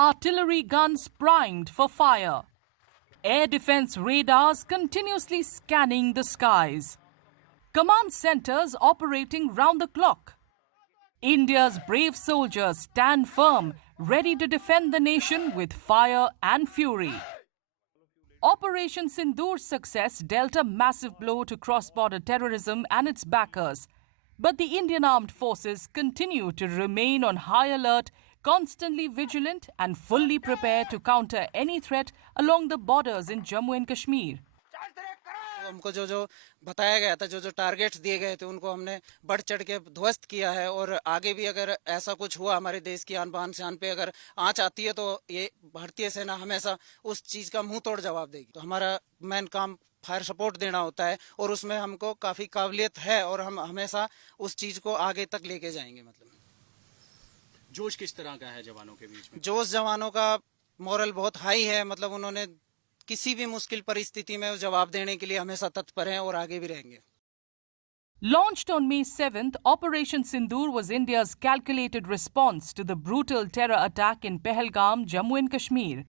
artillery guns primed for fire. Air defense radars continuously scanning the skies. Command centers operating round the clock. India's brave soldiers stand firm, ready to defend the nation with fire and fury. Operation Sindoor's success dealt a massive blow to cross-border terrorism and its backers. But the Indian armed forces continue to remain on high alert, constantly vigilant and fully prepared to counter any threat along the borders in Jammu and Kashmir. हमको जो बताया गया था, जो targets दिए गए थे, उनको हमने बढ़ चढ़ के ध्वस्त किया है। और आगे भी अगर ऐसा कुछ हुआ हमारे देश की आन बान शान पे अगर आंच आती है, तो ये भारतीय सेना हमेशा उस चीज का मुंह तोड़ जवाब देगी। तो हमारा मेन काम फायर सपोर्ट देना होता है और उसमें हमको काफी काबिलियत है और हम हमेशा उस चीज को आगे तक लेके जाएंगे। मतलब जोश किस तरह का है जवानों के बीच में? जोश जवानों का मोरल बहुत हाई है। मतलब उन्होंने किसी भी मुश्किल परिस्थिति में जवाब देने के लिए हमेशा तत्पर हैं और आगे भी रहेंगे। Launched on May 7th, Operation Sindoor was India's calculated response to the brutal terror attack in Pahalgam, Jammu and Kashmir.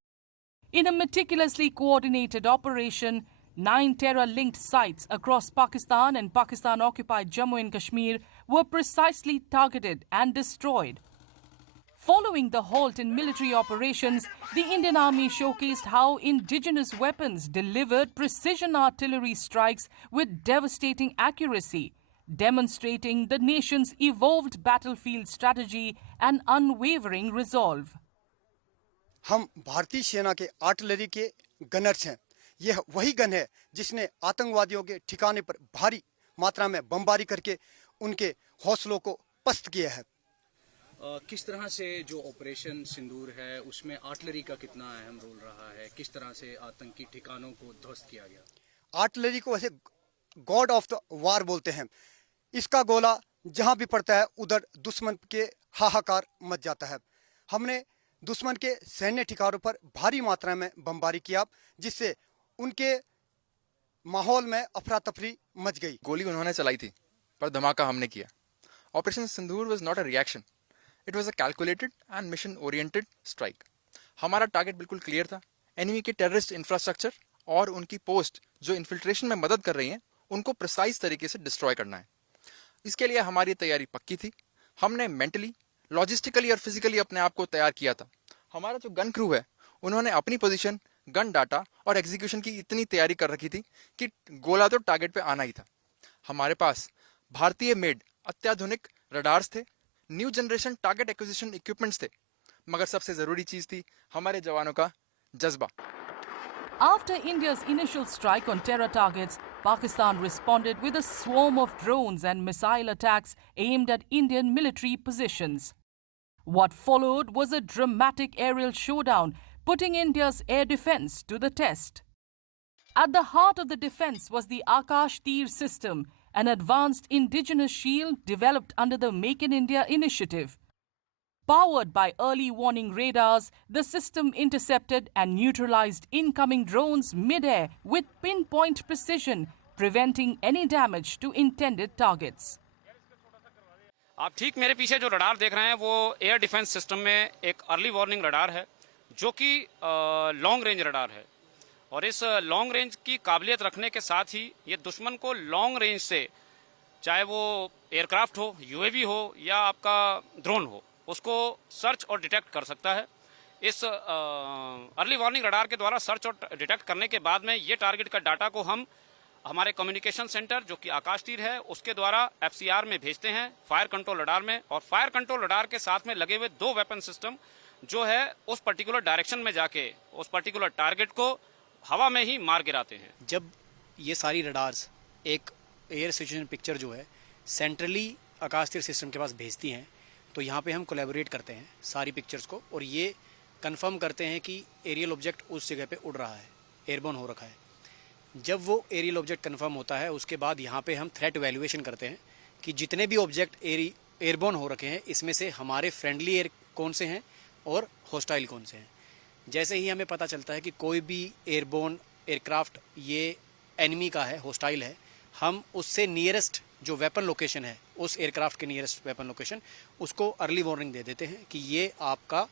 In a meticulously coordinated operation, 9 terror-linked sites across Pakistan and Pakistan-occupied Jammu and Kashmir were precisely targeted and destroyed. Following the halt in military operations, the Indian Army showcased how indigenous weapons delivered precision artillery strikes with devastating accuracy, demonstrating the nation's evolved battlefield strategy and unwavering resolve. हम भारतीय सेना के artillery के Gunners हैं। यह वही gun है जिसने आतंकवादियों के ठिकाने पर भारी मात्रा में बमबारी करके उनके हौसलों को पस्त किया है। किस तरह से जो ऑपरेशन सिंदूर है उसमें आर्टिलरी का कितना अहम रोल रहा है? किस तरह से आतंकी ठिकानों को ध्वस्त किया गया? आर्टिलरी को वैसे गॉड ऑफ द वार बोलते हैं। इसका गोला जहां भी पड़ता है उधर दुश्मन के हाहाकार मच जाता है। हमने दुश्मन के सैन्य ठिकानों पर भारी मात्रा में बमबारी किया, जिससे उनके माहौल में अफरा तफरी मच गई। गोली उन्होंने चलाई थी पर धमाका हमने किया। Operation Sindoor was not a reaction, it was a calculated and mission oriented strike. हमारा टारगेट बिल्कुल क्लियर था। एनिमी के टेररिस्ट इंफ्रास्ट्रक्चर और उनकी पोस्ट जो इन्फिल्ट्रेशन में मदद कर रही हैं, उनको प्रिसाइज तरीके से डिस्ट्रॉय करना है। इसके लिए हमारी तैयारी पक्की थी। हमने मेंटली, लॉजिस्टिकली और फिजिकली अपने आप को तैयार किया था। हमारा जो गन क्रू है, उन्होंने अपनी पोजीशन, गन डाटा और एग्जीक्यूशन की इतनी तैयारी कर रखी थी कि गोला तो टारगेट पे आना ही था। हमारे पास भारतीय मेड अत्याधुनिक रडार्स थे, new generation target acquisition equipments थे, मगर सबसे जरूरी चीज थी हमारे जवानों का जज्बा। After India's initial strike on terror targets, Pakistan responded with a swarm of drones and missile attacks aimed at Indian military positions. What followed was a dramatic aerial showdown, putting India's air defense to the test. At the heart of the defense was the Akash Tir system, an advanced indigenous shield developed under the Make in India initiative. Powered by early warning radars, the system intercepted and neutralized incoming drones mid-air with pinpoint precision, preventing any damage to intended targets. आप ठीक मेरे पीछे जो radar देख रहे हैं वो air defence system में एक अर्ली वार्निंग रडार है, जो कि लॉन्ग रेंज रडार है। और इस लॉन्ग रेंज की काबिलियत रखने के साथ ही ये दुश्मन को लॉन्ग रेंज से, चाहे वो एयरक्राफ्ट हो, यूएवी हो या आपका ड्रोन हो, उसको सर्च और डिटेक्ट कर सकता है। इस अर्ली वार्निंग रडार के द्वारा सर्च और डिटेक्ट करने के बाद में ये टारगेट का डाटा को हम हमारे कम्युनिकेशन सेंटर जो कि आकाश तीर है उसके द्वारा एफसीआर में भेजते हैं, फायर कंट्रोल रडार में। और फायर कंट्रोल रडार के साथ में लगे हुए 2 वेपन सिस्टम जो है उस पर्टिकुलर डायरेक्शन में जाके उस पर्टिकुलर टारगेट को हवा में ही मार गिराते हैं। जब ये सारी रडार्स एक एयर सिचुएशन पिक्चर जो है सेंट्रली आकाश तीर सिस्टम के पास भेजती हैं, तो यहाँ पे हम कोलैबोरेट करते हैं सारी पिक्चर्स को और ये कंफर्म करते हैं कि एरियल ऑब्जेक्ट उस जगह पे उड़ रहा है, एयरबोर्न हो रखा है। जब वो एरियल ऑब्जेक्ट कंफर्म होता है उसके बाद यहाँ पे हम थ्रेट इवैल्यूएशन करते हैं कि जितने भी ऑब्जेक्ट एयरबोर्न हो रखे हैं इसमें से हमारे फ्रेंडली एयर कौन से हैं और हॉस्टाइल कौन से हैं। जैसे ही हमें पता चलता है कि कोई भी एयरबोर्न एयरक्राफ्ट ये एनिमी का है, हॉस्टाइल है, हम उससे नियरेस्ट जो वेपन लोकेशन है, उस एयरक्राफ्ट के नियरेस्ट वेपन लोकेशन, उसको अर्ली वार्निंग दे देते हैं कि ये आपका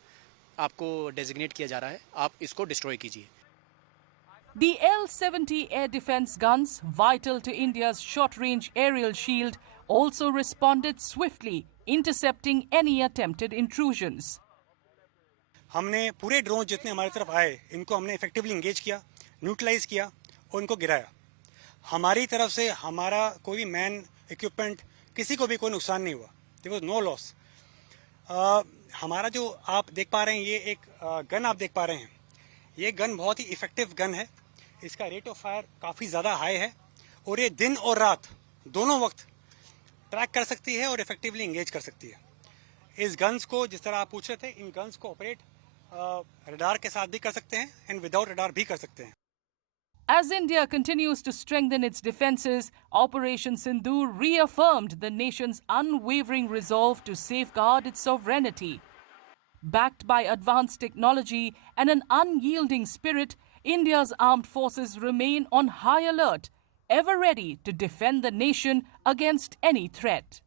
आपको डेजिग्नेट किया जा रहा है, आप इसको डिस्ट्रॉय कीजिए। The L-70 air defense guns, vital to India's short-range aerial shield, also responded swiftly, intercepting any attempted intrusions. हमने पूरे ड्रोन जितने हमारी तरफ आए इनको हमने इफेक्टिवली इंगेज किया, न्यूट्रलाइज किया और इनको गिराया। हमारी तरफ से हमारा कोई भी मैन इक्विपमेंट किसी को भी कोई नुकसान नहीं हुआ, देयर वाज नो लॉस। हमारा जो आप देख पा रहे हैं ये एक गन आप देख पा रहे हैं, ये गन बहुत ही इफेक्टिव गन है। इसका रेट ऑफ फायर काफ़ी ज़्यादा हाई है और ये दिन और रात दोनों वक्त ट्रैक कर सकती है और इफेक्टिवली इंगेज कर सकती है। इस गन्स को जिस तरह आप पूछ रहे थे, इन गन्स को ऑपरेट रडार के साथ भी कर सकते हैं एंड विदाउट रडार भी कर सकते हैं। As India continues to strengthen its defenses, Operation Sindoor reaffirmed the nation's unwavering resolve to safeguard its sovereignty. Backed by advanced technology and an unyielding spirit, India's armed forces remain on high alert, ever ready to defend the nation against any threat.